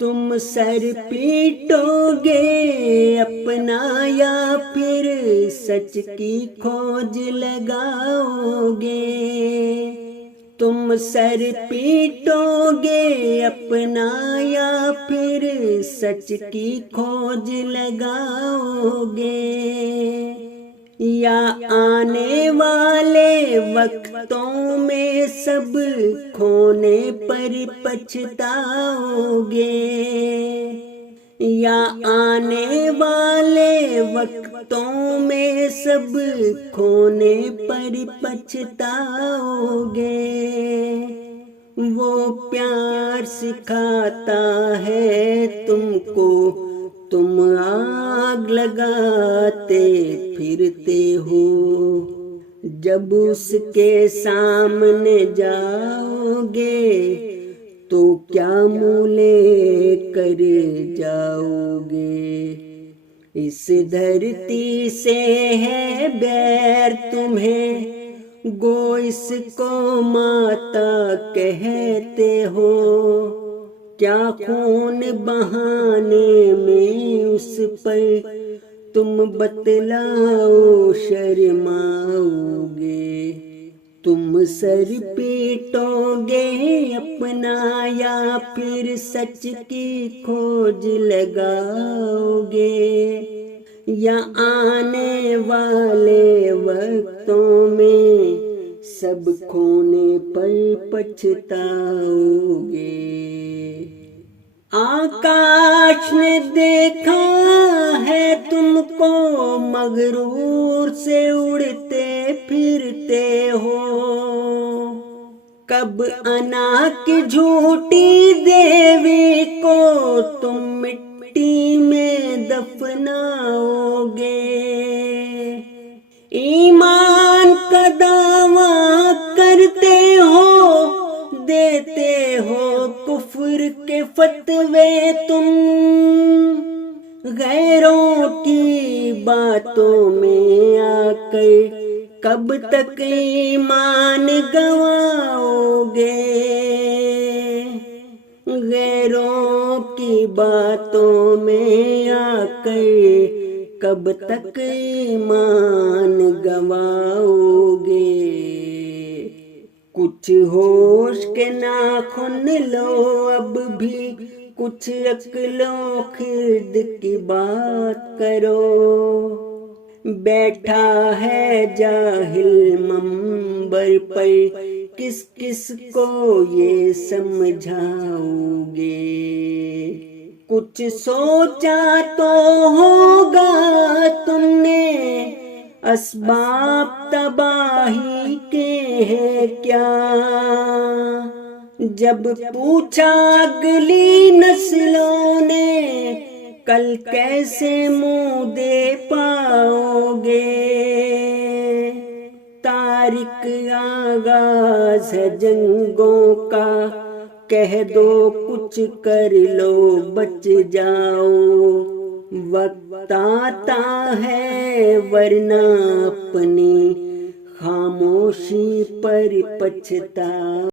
تم سر پیٹو گے اپنا یا پھر سچ کی کھوج لگاؤ گے؟ تم سر پیٹو گے اپنا یا پھر سچ کی کھوج لگاؤ گے؟ یا آنے والے وقتوں میں سب کھونے پر پچھتاؤ گے؟ یا آنے والے وقتوں میں سب کھونے پر پچھتاؤ گے؟ وہ پیار سکھاتا ہے تم کو، تم آگ لگاتے پھرتے ہو، جب اس کے سامنے جاؤ گے تو کیا منہ لے کر جاؤ گے؟ اس دھرتی سے ہے بیر تمہیں، گو اس کو ماتا کہتے ہو، کیا خون بہانے میں اس پر تم بتلاؤ شرماؤ گے؟ تم سر پیٹو گے اپنا یا پھر سچ کی کھوج لگاؤ گے؟ یا آنے والے وقتوں میں سب کھونے پر پچھتاؤ گے؟ آکاش نے دیکھا ہے تم کو مغرور سے اڑتے پھرتے ہو، کب انا کی جھوٹی دیوی کو تم مٹی میں دفناؤ گے؟ ایمان کا دعویٰ کرتے ہو، دیتے ہو کفر کے فتوے تم، غیروں کی باتوں میں آ کر کب تک ایمان گنواؤ گے؟ غیروں کی باتوں میں آ کر کب تک ایمان گنواؤ گے؟ کچھ ہوش کے ناخن لو اب بھی، کچھ عقل و خرد کی بات کرو، بیٹھا ہے جاہل منبر پر، کس کس کو یہ سمجھاؤ گے؟ کچھ سوچا تو ہوگا تم نے، اسباب تباہی کے ہیں کیا؟ جب پوچھا اگلی نسلوں نے کل کیسے منہ دے پاؤ گے؟ تاریخ آغاز ہے جنگوں کا، کہہ دو کچھ کر لو بچ جاؤ، وقت آتا ہے ورنہ اپنی خاموشی پر پچھتاؤ۔